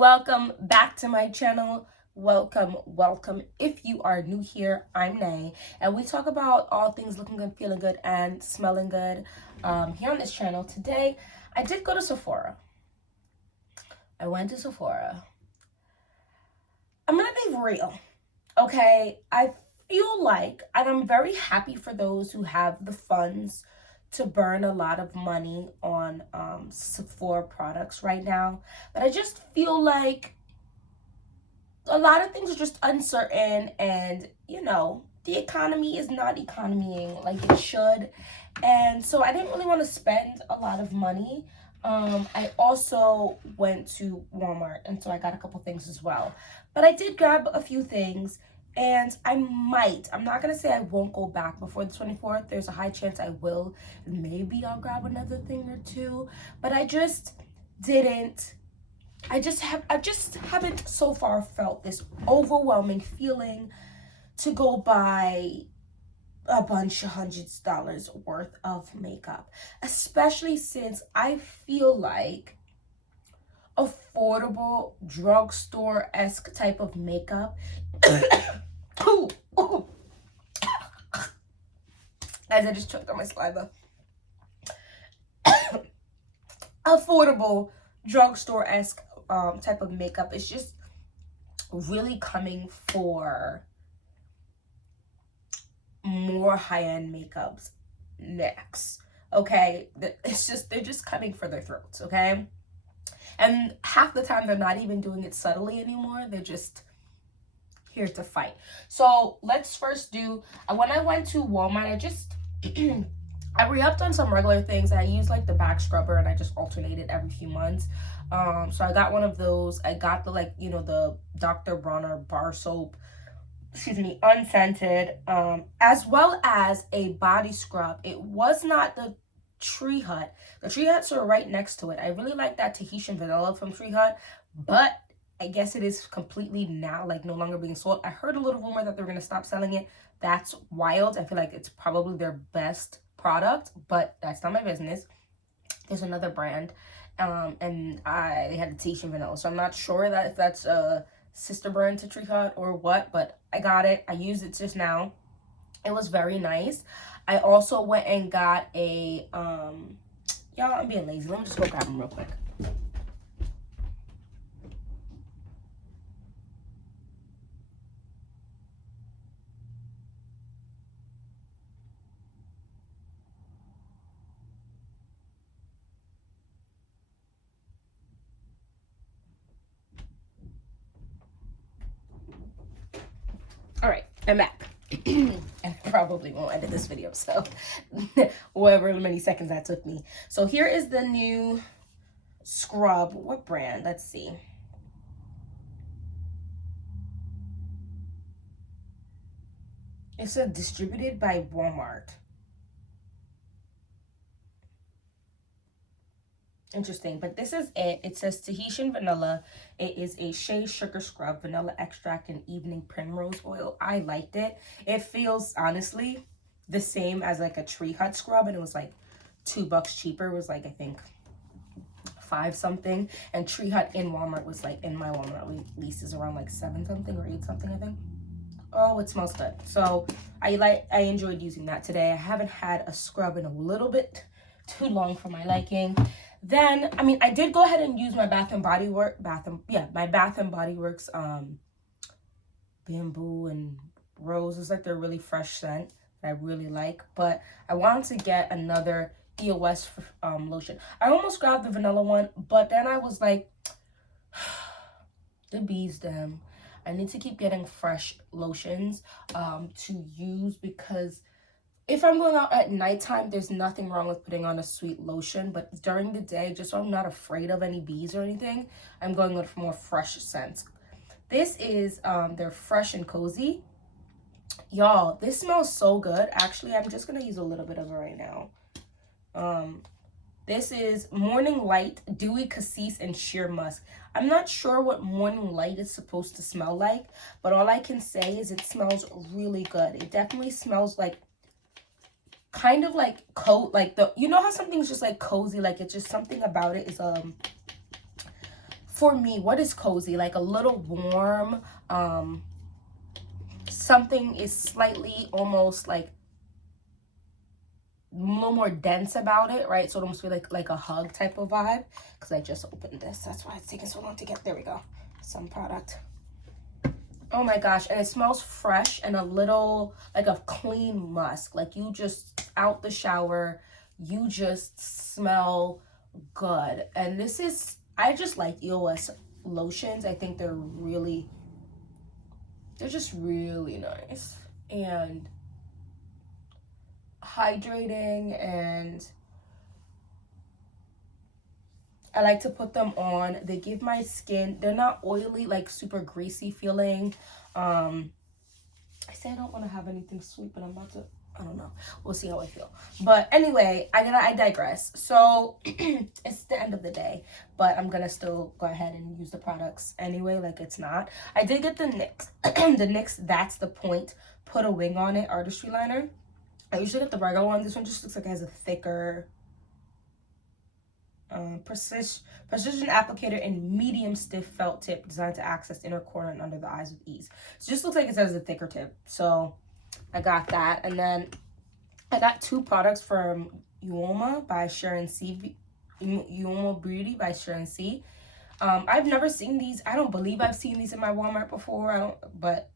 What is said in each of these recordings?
welcome back to my channel. Welcome. If you are new here, I'm Nay, and we talk about all things looking good, feeling good, and smelling good here on this channel. Today, I did go to Sephora. I went to Sephora. I'm gonna be real, okay? I feel like, and I'm very happy for those who have the funds to burn a lot of money on Sephora products right now, but I just feel like a lot of things are just uncertain, and the economy is not economying like it should, and so I didn't really want to spend a lot of money. I also went to Walmart, and so I got a couple things as well, but I did grab a few things, and I'm not gonna say I won't go back before the 24th. There's a high chance I will. Maybe I'll grab another thing or two, but I just didn't. I just haven't so far felt this overwhelming feeling to go buy a bunch of hundreds of dollars worth of makeup, especially since I feel like affordable drugstore-esque type of makeup as I just choked on my saliva. Affordable drugstore-esque type of makeup is just really coming for more high-end makeups next. Okay, they're just coming for their throats. Okay, and half the time they're not even doing it subtly anymore. They're just here to fight. So let's first do, when I went to Walmart, I just I re-upped on some regular things. I use like the back scrubber, and I just alternate it every few months. So I got one of those. I got the the Dr. Bronner bar soap, unscented, as well as a body scrub. It was not the Tree Hut. The Tree Huts are right next to it. I really like that Tahitian vanilla from Tree Hut, but I guess it is completely now no longer being sold. I heard a little rumor that they're gonna stop selling it. That's wild. I feel like it's probably their best product, but that's not my business. There's another brand, and they had the Tahitian vanilla, so I'm not sure that if that's a sister brand to Tree Hut or what, but I got it. I used it just now. It was very nice. I also went and got a y'all, I'm being lazy. Let me just go grab them real quick. All right, I'm back. And I probably won't edit this video, so however many seconds that took me. So here is the new scrub. What brand? Let's see. It said distributed by Walmart. Interesting, but this is it. It says Tahitian vanilla. It is a shea sugar scrub, vanilla extract, and evening primrose oil. I liked it. It feels honestly the same as like a Tree Hut scrub, and it was like $2 cheaper. It was like, I think, 5 something, and Tree Hut in Walmart was like, in my Walmart lease is around like 7 something or 8 something, I think. Oh, it smells good. So I enjoyed using that today. I haven't had a scrub in a little bit too long for my liking. Then, I did go ahead and use my Bath and Body Works, Bamboo and Rose. It's like their really fresh scent that I really like. But I wanted to get another EOS lotion. I almost grabbed the vanilla one, but then I was like, the bees, them. I need to keep getting fresh lotions to use, because if I'm going out at nighttime, there's nothing wrong with putting on a sweet lotion, but during the day, just so I'm not afraid of any bees or anything, I'm going with more fresh scents. This is their Fresh and Cozy. Y'all, this smells so good. Actually, I'm just gonna use a little bit of it right now. This is Morning Light, Dewy Cassis, and Sheer Musk. I'm not sure what Morning Light is supposed to smell like, but all I can say is it smells really good. It definitely smells like kind of like you know how something's just like cozy, like it's just something about it is for me, what is cozy? Like a little warm, something is slightly almost like a little more dense about it, right? So it almost feel like a hug type of vibe. Because I just opened this. That's why it's taking so long to get. There we go. Some product. Oh my gosh. And it smells fresh and a little like a clean musk. Like you just out the shower, you just smell good. And this is, I just like EOS lotions. I think they're just really nice and hydrating, and I like to put them on. They give my skin, they're not oily, like super greasy feeling. I say I don't want to have anything sweet, but I'm about to, I don't know. We'll see how I feel. But anyway, I digress. So it's the end of the day, but I'm gonna still go ahead and use the products anyway, like it's not. I did get the NYX, the NYX That's the Point Put a Wing on It artistry liner. I usually get the regular one. This one just looks like it has a thicker precision applicator and medium stiff felt tip designed to access the inner corner and under the eyes with ease. So it just looks like it has a thicker tip. So I got that. And then I got two products from Uoma by Sharon C. Uoma Beauty by Sharon C. I've never seen these. I don't believe I've seen these in my Walmart before. But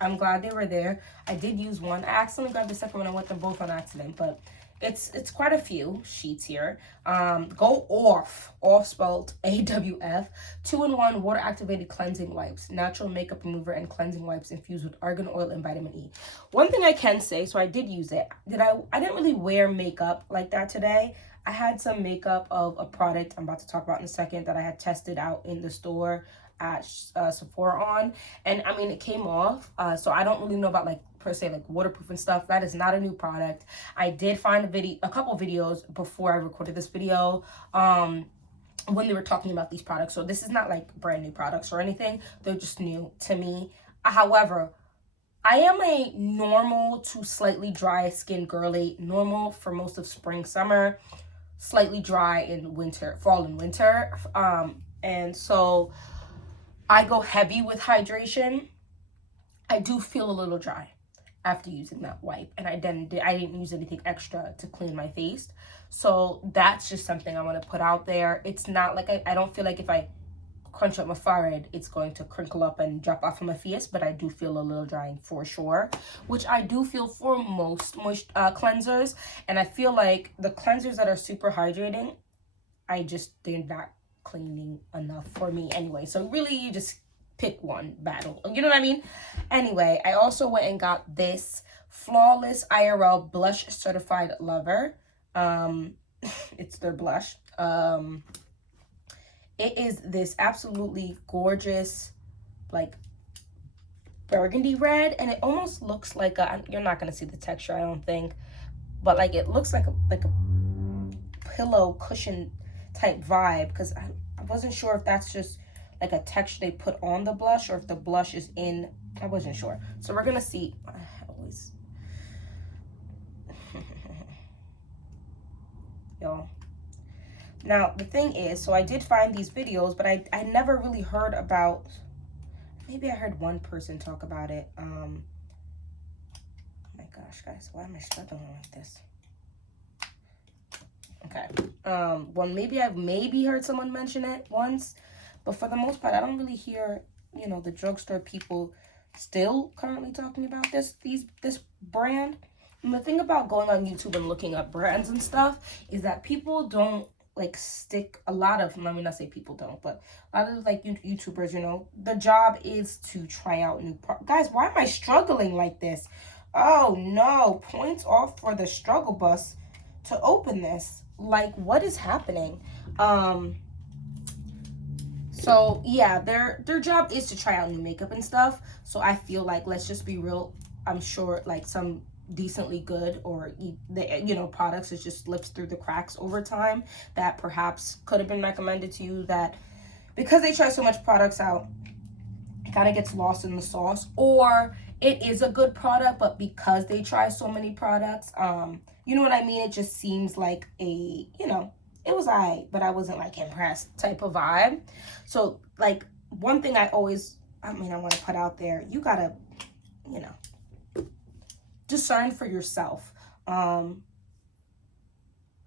I'm glad they were there. I did use one. I accidentally grabbed the second one. I went them both on accident, but it's quite a few sheets here. Go Off spelled AWF, 2-in-1 water activated cleansing wipes, natural makeup remover and cleansing wipes infused with argan oil and vitamin E. One thing I can say, so I did use it. I didn't really wear makeup like that today. I had some makeup of a product I'm about to talk about in a second that I had tested out in the store at Sephora on, and I mean it came off, so I don't really know about like per se like waterproof and stuff. That is not a new product. I did find a couple videos before I recorded this video when they were talking about these products, so this is not like brand new products or anything. They're just new to me. However, I am a normal to slightly dry skin girly. Normal for most of spring, summer, slightly dry in winter, fall and winter, and so I go heavy with hydration. I do feel a little dry after using that wipe, and I didn't use anything extra to clean my face. So that's just something I want to put out there. It's not like I don't feel like if I crunch up my forehead, it's going to crinkle up and drop off of my face, but I do feel a little drying for sure, which I do feel for most cleansers. And I feel like the cleansers that are super hydrating, they're not cleaning enough for me anyway. So really you just pick one battle, you know what I mean? Anyway, I also went and got this Flawless IRL Blush Certified Lover. It's their blush. It is this absolutely gorgeous like burgundy red, and it almost looks like you're not gonna see the texture I don't think, but like it looks like a pillow cushion type vibe, because I wasn't sure if that's just like a texture they put on the blush or if the blush is in. I wasn't sure, so we're gonna see. I always y'all. Now the thing is, so I did find these videos, but I never really heard about. Maybe I heard one person talk about it. Oh my gosh, guys, why am I struggling like this? Okay. Well, maybe I've heard someone mention it once, but for the most part, I don't really hear, the drugstore people still currently talking about this brand. And the thing about going on YouTube and looking up brands and stuff is that people don't like stick. Let me not say people don't, but a lot of like YouTubers, the job is to try out new guys, why am I struggling like this? Oh no, points off for the struggle bus to open this. Like, what is happening? So yeah, their job is to try out new makeup and stuff. So I feel like, let's just be real, I'm sure like some decently good or products that just slips through the cracks over time that perhaps could have been recommended to you, that because they try so much products out, it kind of gets lost in the sauce, or it is a good product, but because they try so many products, you know what I mean? It just seems like it was alright, but I wasn't like impressed type of vibe. So like, one thing I want to put out there, you gotta, you know, discern for yourself.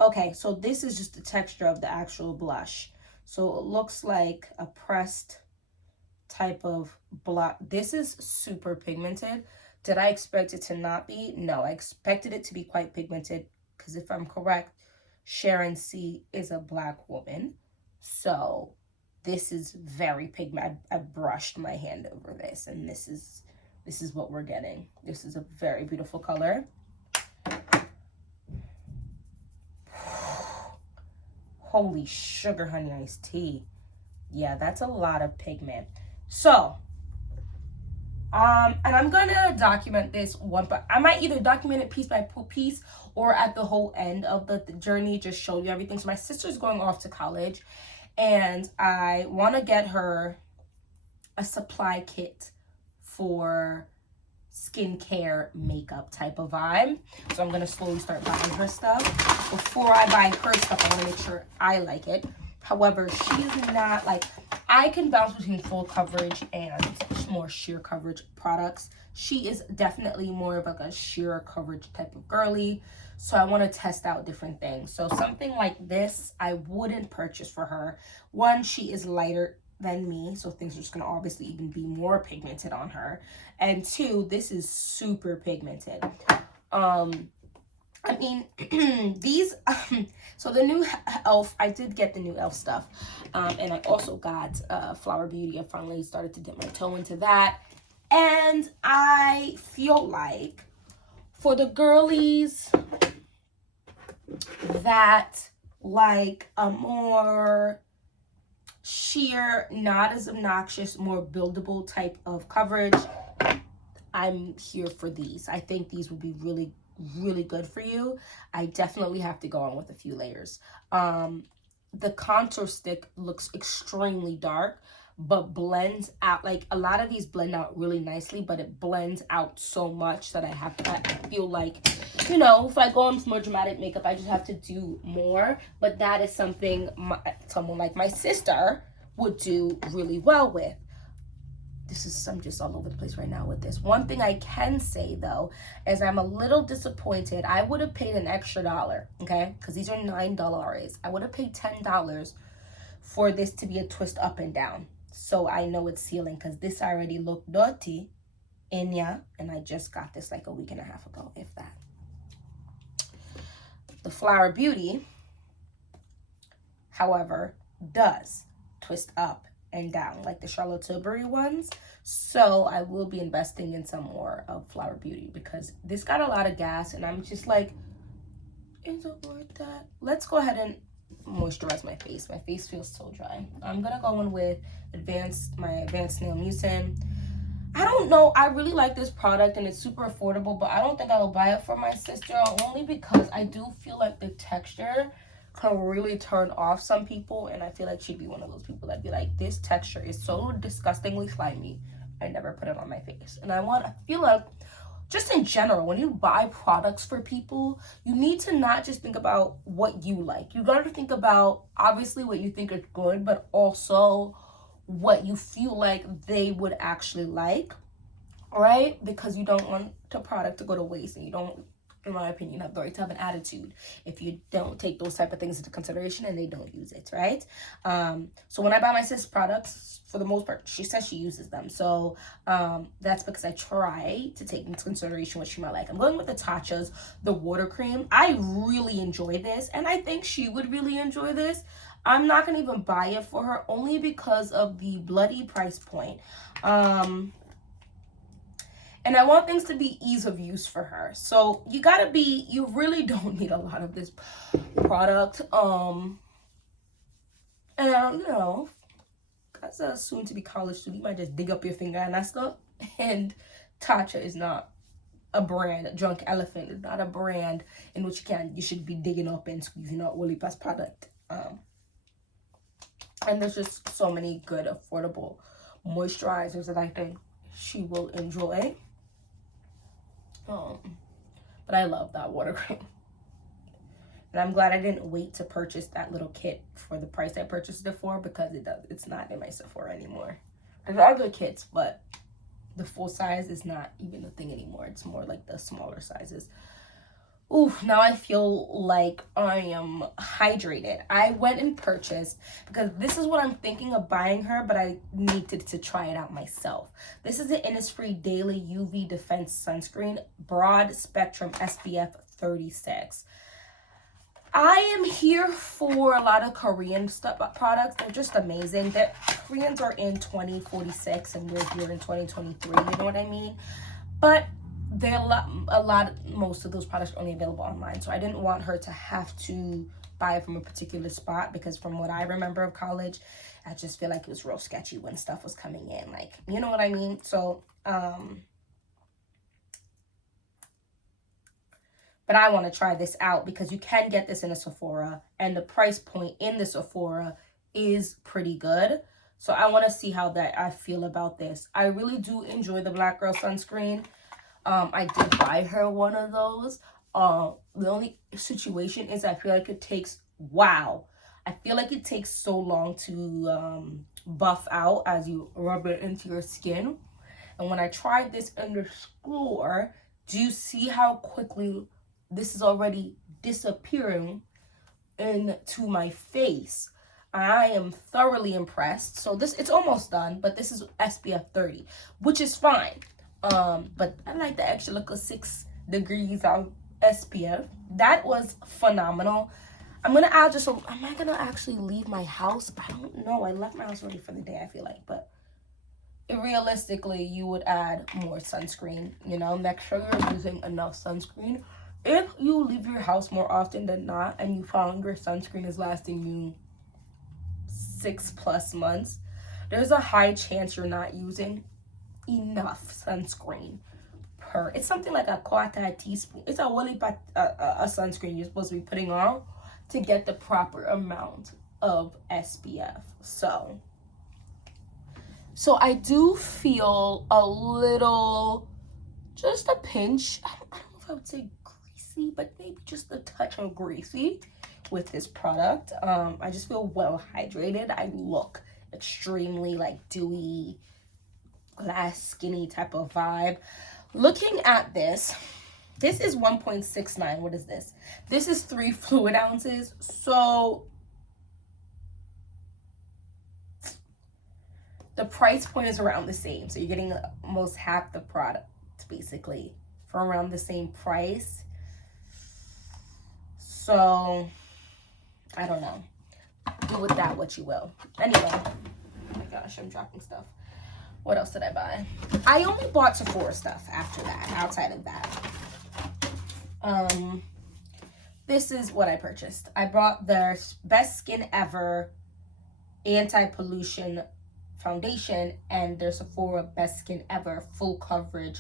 Okay, so this is just the texture of the actual blush. So it looks like a pressed type of blush. This is super pigmented. Did I expect it to not be? No, I expected it to be quite pigmented, because if I'm correct, Sharon C is a Black woman. So this is very pigmented. I brushed my hand over this, and this is what we're getting. This is a very beautiful color. Holy sugar honey iced tea. Yeah, that's a lot of pigment. So, and I'm gonna document this one, but I might either document it piece by piece or at the whole end of the journey, just show you everything. So my sister's going off to college, and I want to get her a supply kit for skincare makeup type of vibe. So I'm gonna slowly start buying her stuff. Before I buy her stuff, I want to make sure I like it. However, she's not like, I can bounce between full coverage and more sheer coverage products. She is definitely more of like a sheer coverage type of girly. So I want to test out different things. So something like this, I wouldn't purchase for her. One, she is lighter than me, so things are just gonna obviously even be more pigmented on her. And two, this is super pigmented. I mean, these, so the new e.l.f., I did get the new e.l.f. stuff, and I also got Flower Beauty. I finally started to dip my toe into that, and I feel like for the girlies that like a more sheer, not as obnoxious, more buildable type of coverage, I'm here for these. I think these would be really, really good for you. I definitely have to go on with a few layers. The contour stick looks extremely dark, but blends out, like a lot of these blend out really nicely, but it blends out so much that I feel like, you know, if I go on with more dramatic makeup, I just have to do more. But that is something someone like my sister would do really well with. I'm just all over the place right now with this. One thing I can say though is I'm a little disappointed. I would have paid an extra $1, okay? Because these are $9. I would have paid $10 for this to be a twist up and down. So I know it's sealing, because this already looked dirty in ya, and I just got this like a week and a half ago, if that. The Flower Beauty, however, does twist up and down like the Charlotte Tilbury ones. So I will be investing in some more of Flower Beauty, because this got a lot of gas, and I'm just like, is it worth that? Let's go ahead and moisturize my face. My face feels so dry. I'm gonna go in with my advanced nail mucin. I don't know, I really like this product and it's super affordable, but I don't think I will buy it for my sister, only because I do feel like the texture can really turn off some people, and I feel like she'd be one of those people that'd be like, this texture is so disgustingly slimy, I never put it on my face. And I feel like, just in general, when you buy products for people, you need to not just think about what you like. You got to think about, obviously, what you think is good, but also what you feel like they would actually like, right? Because you don't want the product to go to waste, and you don't, in my opinion, have the right to have an attitude if you don't take those type of things into consideration and they don't use it, right? So when I buy my sis products, for the most part, she says she uses them. So that's because I try to take into consideration what she might like. I'm going with the Tatcha's, the water cream. I really enjoy this, and I think she would really enjoy this. I'm not going to even buy it for her, only because of the bloody price point. And I want things to be ease of use for her. So you really don't need a lot of this product. And you know, as a soon to be college student, you might just dig up your finger and that stuff. And Tatcha is not a brand. Drunk Elephant is not a brand in which you should be digging up and squeezing out Wooly Plus product. And there's just so many good, affordable moisturizers that I think she will enjoy. But I love that water cream. And I'm glad I didn't wait to purchase that little kit for the price I purchased it for, because it's not in my Sephora anymore. There's other kits, but the full size is not even a thing anymore. It's more like the smaller sizes. Ooh, now I feel like I am hydrated. I went and purchased, because this is what I'm thinking of buying her, but I needed to try it out myself. This is the Innisfree Daily UV Defense Sunscreen, Broad Spectrum SPF 36. I am here for a lot of Korean stuff, products. They're just amazing. The Koreans are in 2046 and we're here in 2023, you know what I mean? But they're most of those products are only available online, so I didn't want her to have to buy from a particular spot, because from what I remember of college, I just feel like it was real sketchy when stuff was coming in, like, you know what I mean? So but I want to try this out, because you can get this in a Sephora, and the price point in the Sephora is pretty good. So I want to see how I feel about this. I really do enjoy the Black Girl sunscreen. I did buy her one of those. The only situation is I feel like it takes, I feel like it takes so long to buff out as you rub it into your skin. And when I tried this in the store, do you see how quickly this is already disappearing into my face? I am thoroughly impressed. So it's almost done, but this is SPF 30, which is fine. But I like the extra look of 6 degrees of SPF. That was phenomenal. I'm gonna add am I gonna actually leave my house? I don't know. I left my house ready for the day, I feel like, but realistically, you would add more sunscreen, you know, make sure you're using enough sunscreen. If you leave your house more often than not, and you found your sunscreen is lasting you 6+ months, there's a high chance you're not using enough sunscreen it's something like a quarter teaspoon. It's a really a sunscreen you're supposed to be putting on to get the proper amount of SPF. So I do feel a little, just a pinch, I don't know if I would say greasy, but maybe just a touch of greasy with this product. I just feel well hydrated. I look extremely like dewy, glass skinny type of vibe. Looking at this is 1.69. What is this? This is 3 fluid ounces. So the price point is around the same. So you're getting almost half the product basically for around the same price. So I don't know. Do with that what you will. Anyway, oh my gosh, I'm dropping stuff. What else did I buy? I only bought Sephora stuff after that, outside of that. This is what I purchased. I bought their Best Skin Ever Anti-Pollution Foundation and their Sephora Best Skin Ever Full Coverage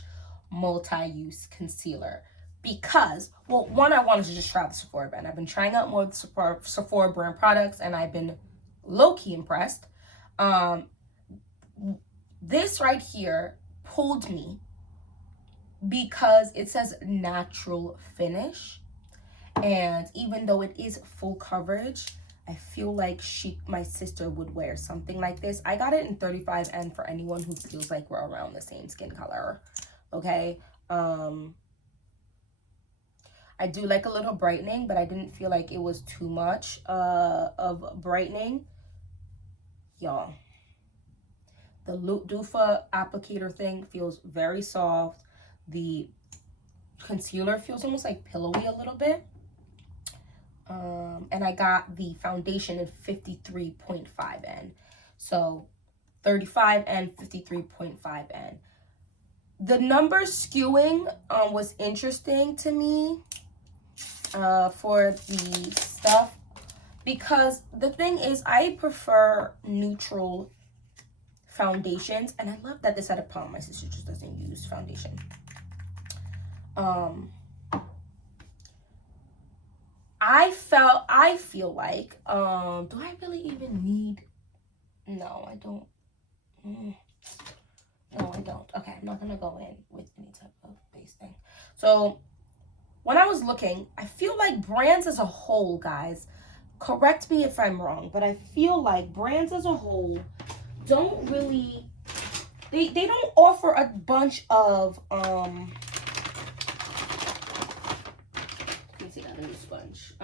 Multi-Use Concealer. Because, well, one, I wanted to just try the Sephora brand. I've been trying out more of the Sephora brand products, and I've been low-key impressed. This right here pulled me because it says natural finish, and even though it is full coverage, I feel like my sister would wear something like this. I got it in 35N for anyone who feels like we're around the same skin color. Okay. I do like a little brightening, but I didn't feel like it was too much of brightening. Y'all, the loofah applicator thing feels very soft. The concealer feels almost like pillowy a little bit. And I got the foundation in 53.5N. So 35N, 53.5N. The number skewing was interesting to me for the stuff, because the thing is, I prefer neutral foundations, and I love that this had a palm. My sister just doesn't use foundation. I feel like, do I really even need, no, I don't. No, I don't. Okay, I'm not gonna go in with any type of base thing. So when I was looking, I feel like brands as a whole, guys, correct me if I'm wrong, but I feel like brands as a whole don't really, they don't offer a bunch of let me see that in the sponge,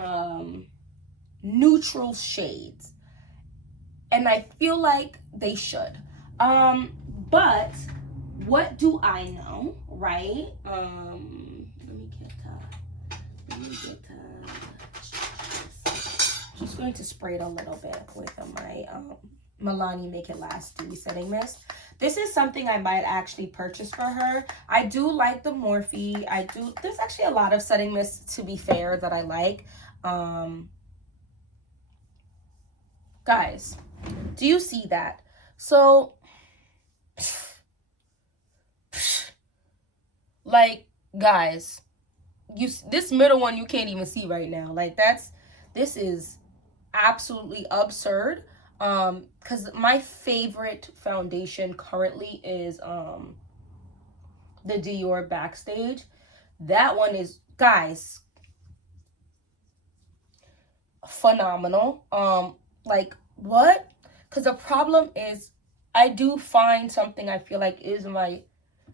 neutral shades, and I feel like they should. But what do I know, right? Let me get just going to spray it a little bit with my Milani Make It Last Dewy Setting Mist. This is something I might actually purchase for her. I do like the Morphe. There's actually a lot of setting mists, to be fair, that I like. Guys, do you see that? So, like, guys, this middle one you can't even see right now. Like, this is absolutely absurd. Because my favorite foundation currently is the Dior Backstage. That one is, guys, phenomenal. Like, what? Because the problem is, I do find something I feel like is my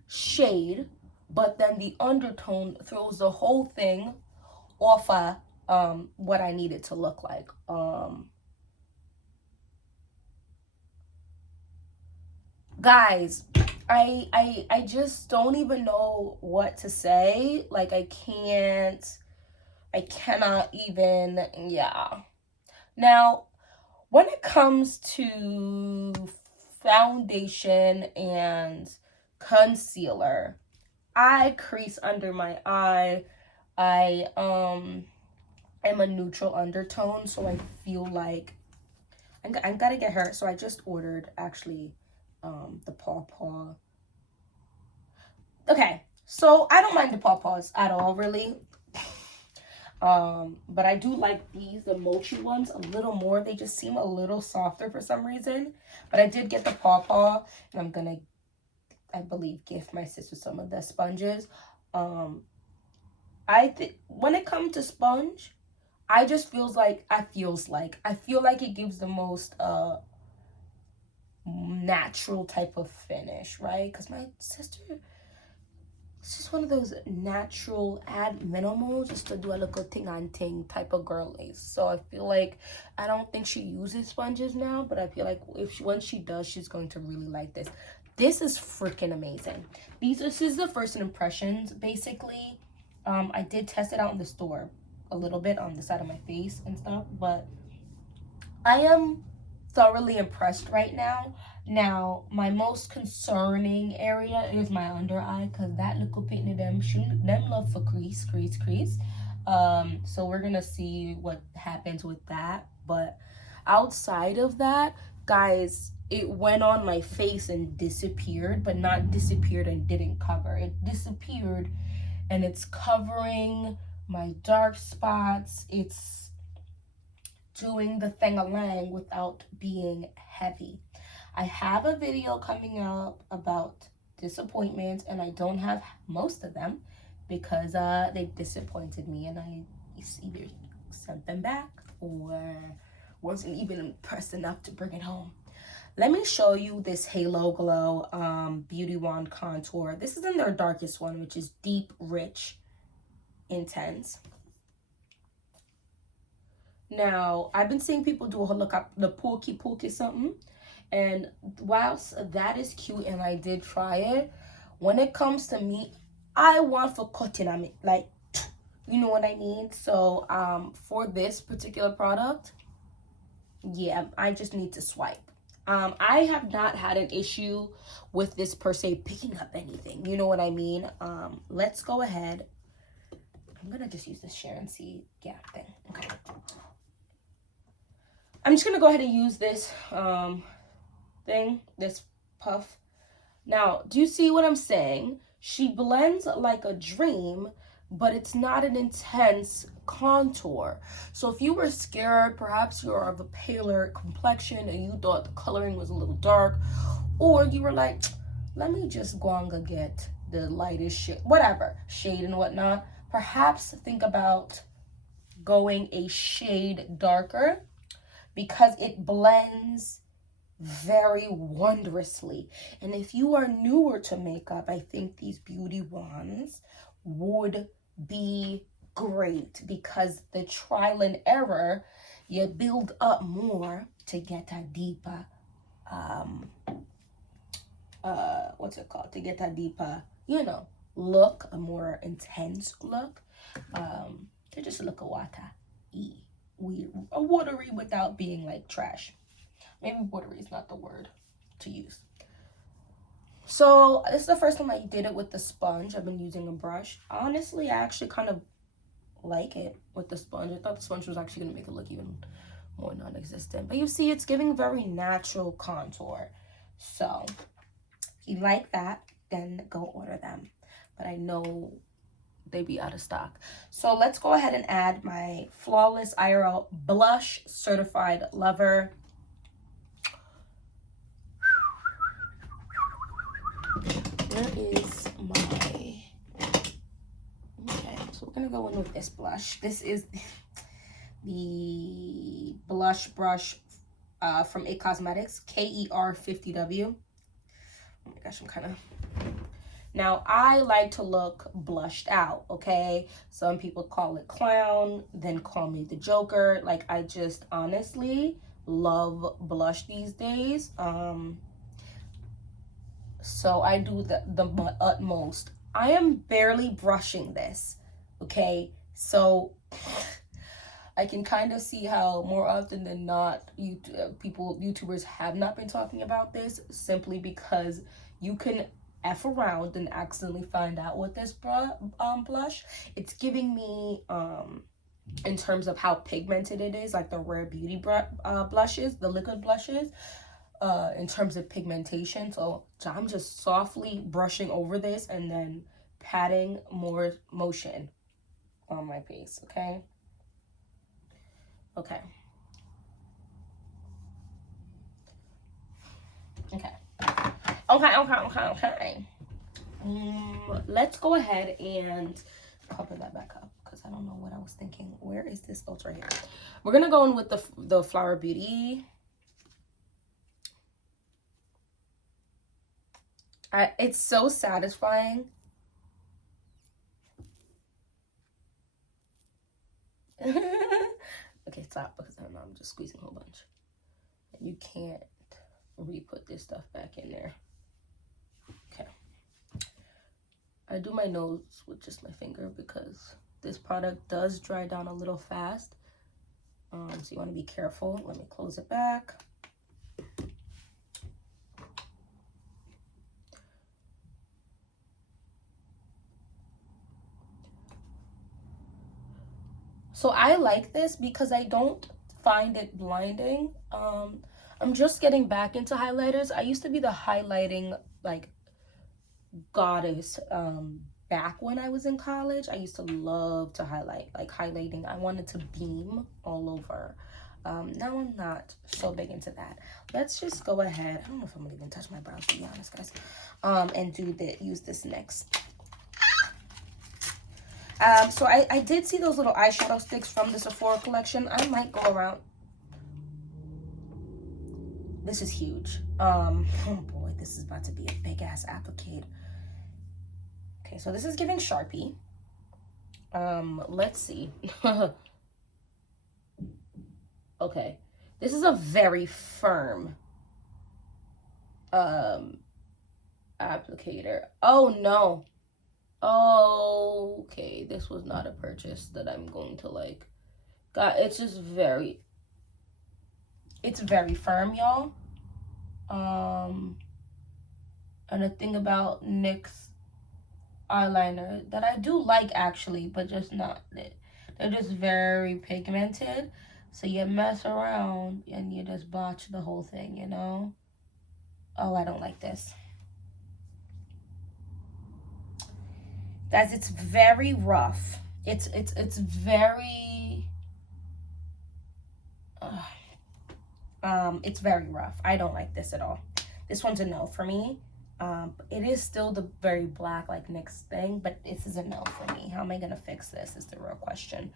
shade, but then the undertone throws the whole thing off what I need it to look like. Guys, I just don't even know what to say. Like, I cannot even, yeah. Now, when it comes to foundation and concealer, I crease under my eye. I am a neutral undertone, so I feel like I gotta get her. So I just ordered, actually, the Paw. Okay, so I don't mind the Paws at all, really. But I do like the Mochi ones a little more. They just seem a little softer for some reason. But I did get the Paw, and I'm gonna, I believe, gift my sister some of the sponges. When it comes to sponge, I just feel like it gives the most natural type of finish, right? Because my sister, it's just one of those natural, add minimal just to do a little thing on thing type of girlies. So I feel like, I don't think she uses sponges now, but I feel like once she does, she's going to really like this. This is freaking amazing. This is the first impressions, basically. I did test it out in the store a little bit on the side of my face and stuff, but I am thoroughly impressed right now. Now, my most concerning area is my under eye, because that little paint of them love for crease. So we're gonna see what happens with that. But outside of that, guys, it went on my face and disappeared, but not disappeared and didn't cover. It disappeared and it's covering my dark spots. It's doing the thing-a-lang without being heavy. I have a video coming up about disappointments, and I don't have most of them because they disappointed me, and I either sent them back or wasn't even impressed enough to bring it home. Let me show you this Halo Glow Beauty Wand Contour. This is in their darkest one, which is Deep, Rich, Intense. Now, I've been seeing people do a look up the Pookie something. And whilst that is cute and I did try it, when it comes to me, I want for cutting on it. Like, you know what I mean? So, for this particular product, yeah, I just need to swipe. I have not had an issue with this per se picking up anything. You know what I mean? Let's go ahead. I'm going to just use this Sharon C. Gap thing. Okay. I'm just going to go ahead and use this this puff. Now, do you see what I'm saying? She blends like a dream, but it's not an intense contour. So if you were scared, perhaps you're of a paler complexion and you thought the coloring was a little dark, or you were like, let me just go and get the lightest shade, whatever, shade and whatnot, perhaps think about going a shade darker because it blends very wondrously. And if you are newer to makeup, I think these beauty wands would be great because the trial and error, you build up more to get a deeper what's it called, to get a deeper, you know, look, a more intense look, to just look a watery without being like trash. Maybe watery is not the word to use. So this is the first time I did it with the sponge. I've been using a brush. Honestly, I actually kind of like it with the sponge. I thought the sponge was actually going to make it look even more non-existent. But you see, it's giving very natural contour. So if you like that, then go order them. But I know they be out of stock. So let's go ahead and add my Flawless IRL Blush Certified Lover. Where is my... Okay, so we're gonna go in with this blush. This is the blush brush from It Cosmetics, KER50W. Oh my gosh, I'm kind of... Now, I like to look blushed out, okay? Some people call it clown, then call me the Joker. Like, I just honestly love blush these days. So I do the utmost. I am barely brushing this, okay? So I can kind of see how more often than not, YouTubers have not been talking about this, simply because you can F around and accidentally find out with this blush. It's giving me, in terms of how pigmented it is, like the Rare Beauty blushes, the liquid blushes, in terms of pigmentation. So I'm just softly brushing over this and then patting more motion on my face, okay? Okay. Let's go ahead and cover that back up because I don't know what I was thinking. Where is this? Oh, it's right here. We're gonna go in with the Flower Beauty. It's so satisfying. Okay, stop, because I don't know, I'm just squeezing a whole bunch. And you can't re-put this stuff back in there. Okay. I do my nose with just my finger because this product does dry down a little fast. So you want to be careful. Let me close it back. So I like this because I don't find it blinding. I'm just getting back into highlighters. I used to be the highlighting like goddess back when I was in college. I used to love to highlight, like highlighting. I wanted to beam all over. Now I'm not so big into that. Let's just go ahead. I don't know if I'm gonna even touch my brows, to be honest, guys. And use this next. So I did see those little eyeshadow sticks from the Sephora collection. I might go around. This is huge. Oh boy, this is about to be a big ass applicator. Okay, so this is giving Sharpie. Let's see. Okay, this is a very firm applicator. Oh no. Okay, this was not a purchase that I'm going to like. God, it's just it's very firm, y'all. And the thing about NYX eyeliner that I do like actually, but just not, they're just very pigmented. So you mess around and you just botch the whole thing, you know? Oh, I don't like this. Guys, it's very rough. It's very it's very rough. I don't like this at all. This one's a no for me. It is still the very black, like, NYX thing, but this is a no for me. How am I going to fix this is the real question.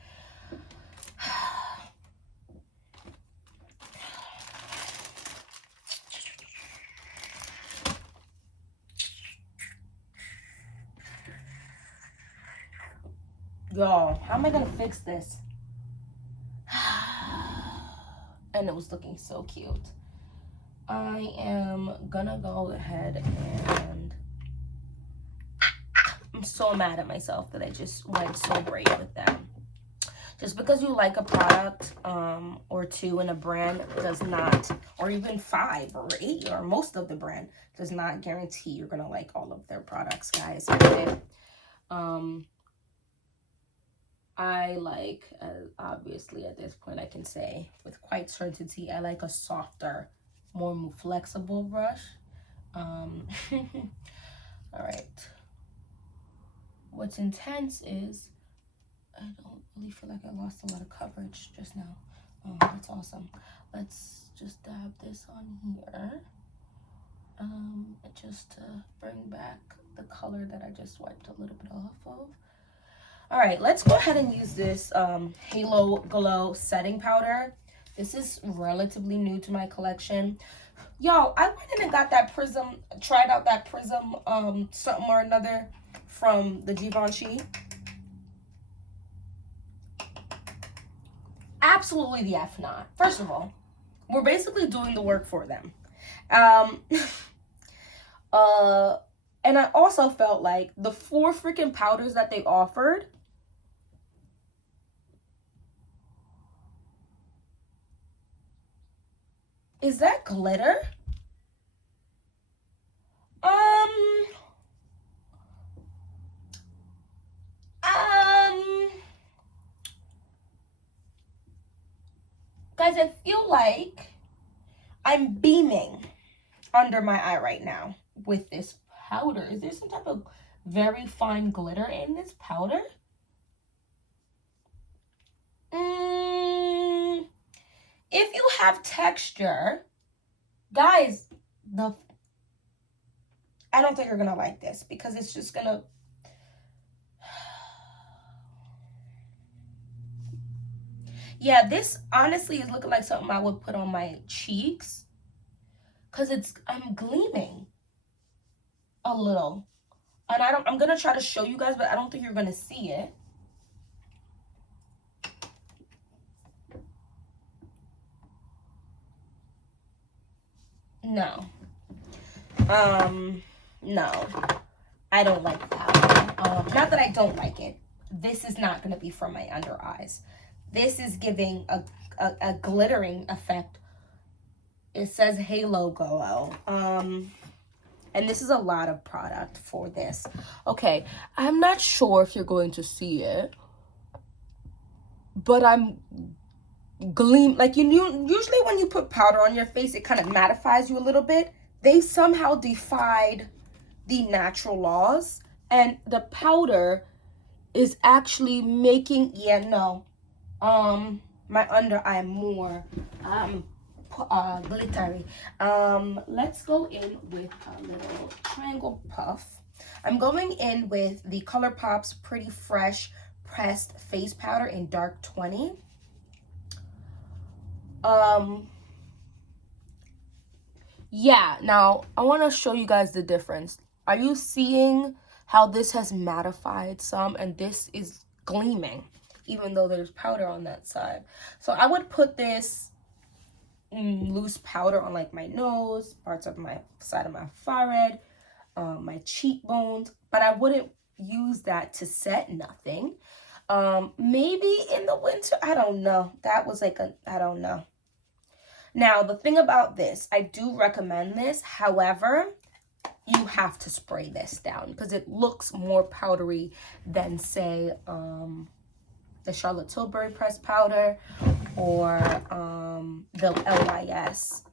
Y'all, how am I going to fix this? And it was looking so cute. I am gonna go ahead and I'm so mad at myself that I just went so brave with them. Just because you like a product or two in a brand does not, or even 5 or 8 or most of the brand does not guarantee you're gonna like all of their products, guys. Okay? I like, obviously at this point I can say with quite certainty, I like a softer, more flexible brush. All right. What's intense is I don't really feel like I lost a lot of coverage just now. That's awesome. Let's just dab this on here. Just to bring back the color that I just wiped a little bit off of. All right, let's go ahead and use this Halo Glow setting powder. This is relatively new to my collection. Y'all, I went in and got that Prism, tried out that Prism something or another from the Givenchy. Absolutely the F not. First of all, we're basically doing the work for them. And I also felt like the 4 freaking powders that they offered, is that glitter? Guys, I feel like I'm beaming under my eye right now with this powder. Is there some type of very fine glitter in this powder? If you have texture, guys, I don't think you're gonna like this because it's just gonna. Yeah, this honestly is looking like something I would put on my cheeks because I'm gleaming a little. And I'm gonna try to show you guys, but I don't think you're gonna see it. No. No. I don't like that. Not that I don't like it. This is not gonna be for my under eyes. This is giving a glittering effect. It says Halo Glow. And this is a lot of product for this. Okay, I'm not sure if you're going to see it, but I'm like usually when you put powder on your face, it kind of mattifies you a little bit. They somehow defied the natural laws, and the powder is actually making my under eye more glittery. Let's go in with a little triangle puff. I'm going in with the ColourPop's Pretty Fresh Pressed Face Powder in Dark 20. Yeah, now I want to show you guys the difference. Are you seeing how this has mattified some and this is gleaming even though there's powder on that side? So I would put this loose powder on like my nose, parts of my side of my forehead, my cheekbones, but I wouldn't use that to set nothing. Maybe in the winter, I don't know. That was like I don't know. Now, the thing about this, I do recommend this. However, you have to spray this down because it looks more powdery than, say, the Charlotte Tilbury pressed powder or the LYS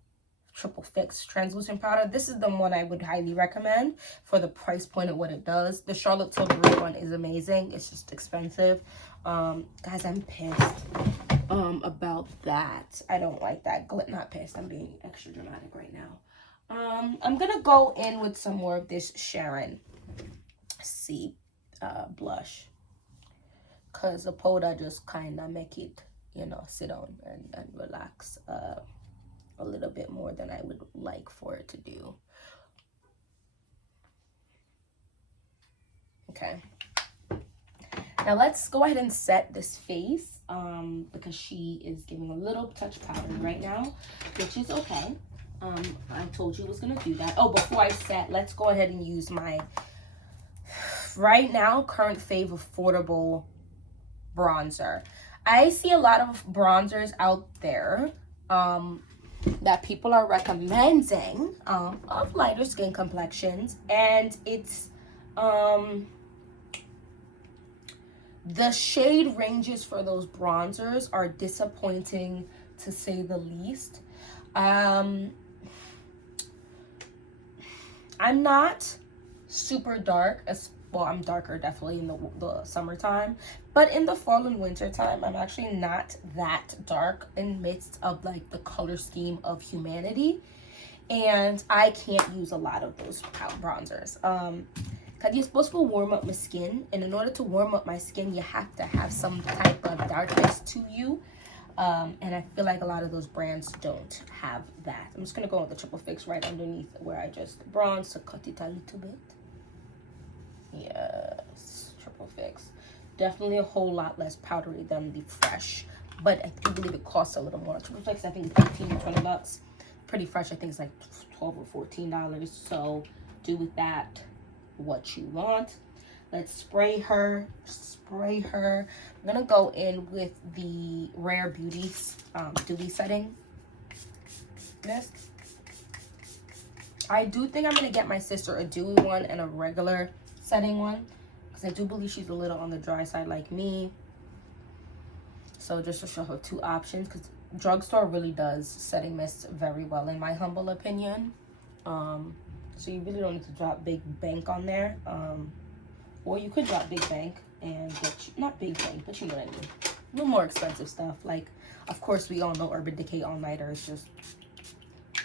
Triple Fix translucent powder. This is the one I would highly recommend for the price point of what it does. The Charlotte Tilbury one is amazing. It's just expensive. Guys, I'm pissed about that. I don't like that. Not pissed. I'm being extra dramatic right now. I'm gonna go in with some more of this Sharon C blush, because the powder just kind of make it, you know, sit down and relax a little bit more than I would like for it to do. Okay. Now let's go ahead and set this face, because she is giving a little touch powder right now, which is okay. I told you I was gonna do that. Oh, before I set, let's go ahead and use my right now current fave affordable bronzer. I see a lot of bronzers out there that people are recommending of lighter skin complexions, and it's the shade ranges for those bronzers are disappointing, to say the least. I'm not super dark, as well, I'm darker definitely in the summertime, but in the fall and winter time, I'm actually not that dark in midst of like the color scheme of humanity, and I can't use a lot of those bronzers. Because you're supposed to warm up my skin, and in order to warm up my skin, you have to have some type of darkness to you. And I feel like a lot of those brands don't have that. I'm just going to go with the triple fix right underneath where I just bronzed to cut it a little bit. Yes, triple fix. Definitely a whole lot less powdery than the fresh, but I do believe it costs a little more. Triple fix, I think, is 18 to 20 bucks. Pretty fresh, I think, is like $12 or $14. So do with that what you want. Let's spray her. I'm gonna go in with the Rare Beauties dewy setting mist. I do think I'm gonna get my sister a dewy one and a regular setting one, because I do believe she's a little on the dry side like me. So just to show her two options, because drugstore really does setting mists very well in my humble opinion. So you really don't need to drop big bank on there. Or you could drop big bank and get, not big bank, but you know what I mean. A little more expensive stuff. Like, of course, we all know Urban Decay All Nighter is just,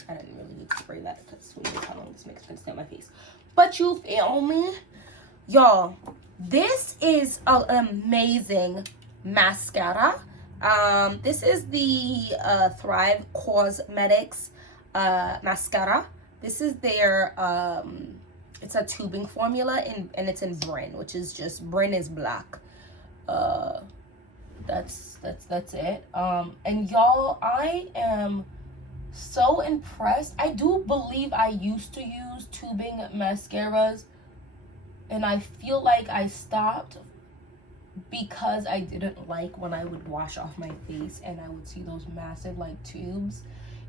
I didn't really need to spray that because we know how long this makes sense to stay on my face. But you feel me? Y'all, this is an amazing mascara. This is the Thrive Cosmetics mascara. This is their it's a tubing formula, and it's in Bryn, which is just, Bryn is black. That's it. And y'all, I am so impressed. I do believe I used to use tubing mascaras, and I feel like I stopped because I didn't like when I would wash off my face and I would see those massive like tubes.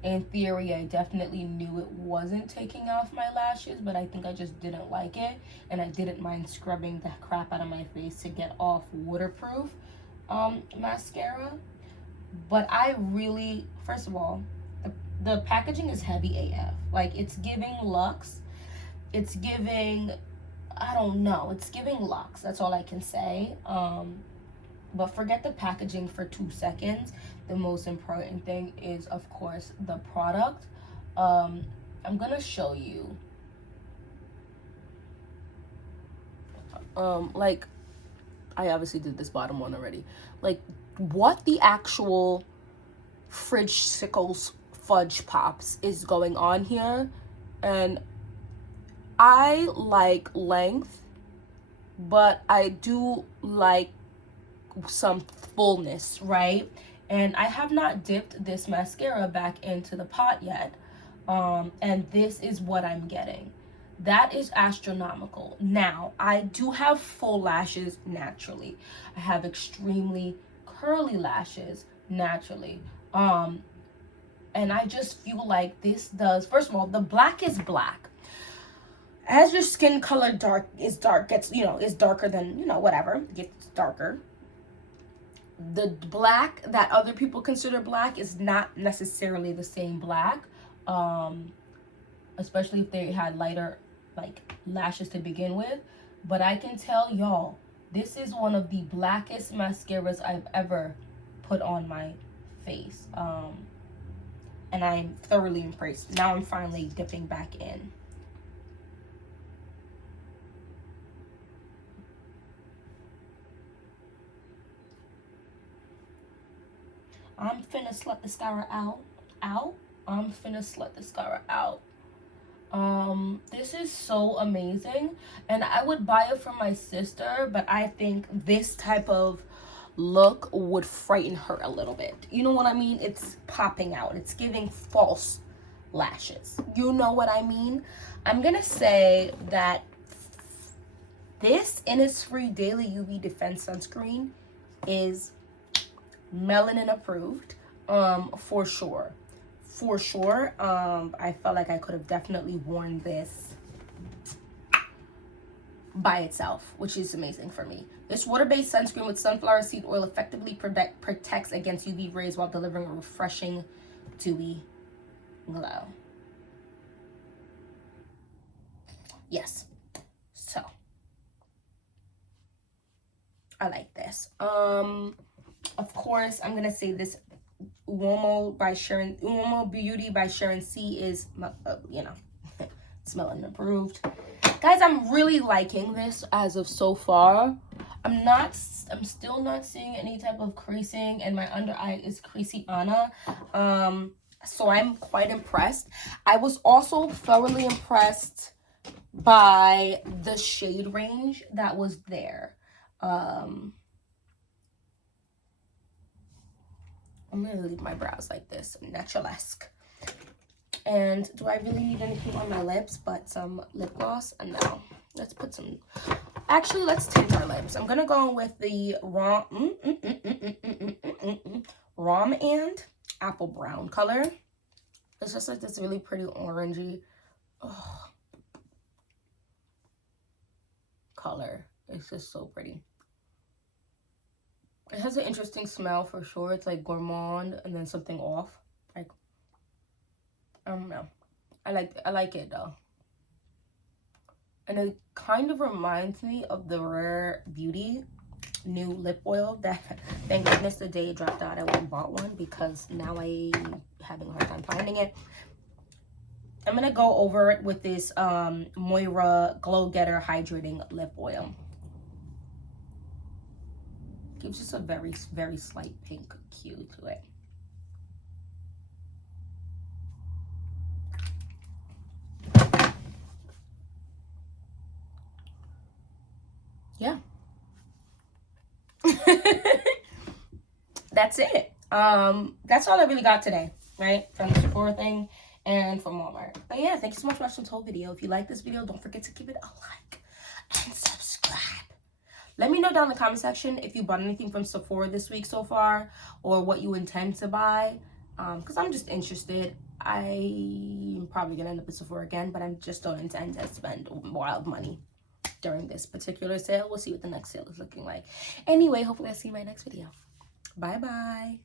In theory, I definitely knew it wasn't taking off my lashes, but I think I just didn't like it, and I didn't mind scrubbing the crap out of my face to get off waterproof mascara. But I really, first of all, the packaging is heavy AF. Like, it's giving Luxe. It's giving, I don't know, it's giving Luxe. That's all I can say. But forget the packaging for 2 seconds. The most important thing is, of course, the product. I'm gonna show you. Like, I obviously did this bottom one already. Like, what the actual fridge sickles fudge pops is going on here. And I like length, but I do like some fullness, right? And I have not dipped this mascara back into the pot yet, and this is what I'm getting. That is astronomical. Now, I do have full lashes naturally. I have extremely curly lashes naturally, and I just feel like this does, first of all, the black is black. As your skin color gets, you know, is darker than, you know, whatever, gets darker, the black that other people consider black is not necessarily the same black, especially if they had lighter like lashes to begin with. But I can tell y'all, this is one of the blackest mascaras I've ever put on my face. and I'm thoroughly impressed. Now I'm finally dipping back in. I'm finna slut the mascara out. I'm finna slut the mascara out. This is so amazing, and I would buy it for my sister, but I think this type of look would frighten her a little bit. You know what I mean? It's popping out. It's giving false lashes. You know what I mean? I'm gonna say that this Innisfree Daily UV Defense Sunscreen is melanin approved, for sure. For sure. I felt like I could have definitely worn this by itself, which is amazing for me. This water-based sunscreen with sunflower seed oil effectively protects against UV rays while delivering a refreshing, dewy glow. Yes. So, I like this. Of course, I'm gonna say this Uomo Beauty by Sharon C is, it's melanin approved. Guys, I'm really liking this as of so far. I'm still not seeing any type of creasing, and my under eye is creasy-ana. So I'm quite impressed. I was also thoroughly impressed by the shade range that was there. I'm gonna leave my brows like this, naturalesque. And do I really need anything on my lips but some lip gloss? No. Let's put some... Actually, let's tint our lips. I'm gonna go with the Rom and Apple Brown color. It's just like this really pretty orangey color. It's just so pretty. It has an interesting smell for sure. It's like gourmand and then something off. Like, I don't know. I like it though. And it kind of reminds me of the Rare Beauty new lip oil that, thank goodness, the day it dropped out, I went and bought one because now I'm having a hard time finding it. I'm going to go over it with this Moira Glow Getter Hydrating Lip Oil. Gives just a very, very slight pink hue to it. Yeah. That's it. That's all I really got today, right? From the Sephora thing and from Walmart. But yeah, thank you so much for watching this whole video. If you like this video, don't forget to give it a like and subscribe. Let me know down in the comment section if you bought anything from Sephora this week so far, or what you intend to buy, because I'm just interested. I'm probably gonna end up at Sephora again, but I just don't intend to spend wild money during this particular sale. We'll see what the next sale is looking like. Anyway, hopefully I'll see you in my next video. Bye bye.